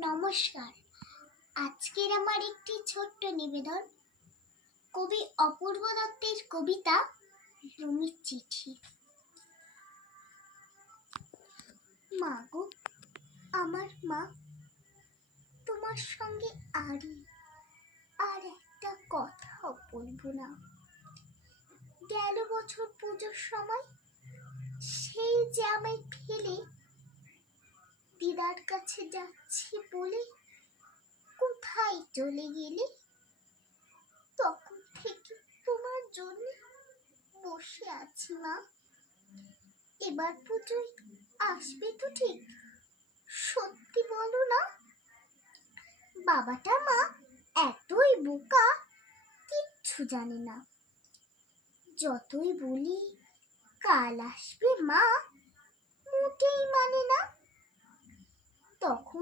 নমস্কার। আজকের আমার একটি ছোট্ট নিবেদন কবি অপূর্ব দত্তের কবিতা রুমির চিঠি। মা গো, আমার মা, তোমার সঙ্গে আর একটা কথাও বলবো না। গেল বছর পুজোর সময় সেই যে আমায় ফেলে দিদার কাছে যাচ্ছি বলে কোথায় চলে গেলে। তখন থেকে তোমার জন্য বসে আছি মা। এবার পুজোয় আসবে তো ঠিক? সত্যি বলো না। বাবাটা মা এতই বোকা, কিচ্ছু জানে না। যতই বলি কাল আসবে মা, মোটেই মানে না। তখন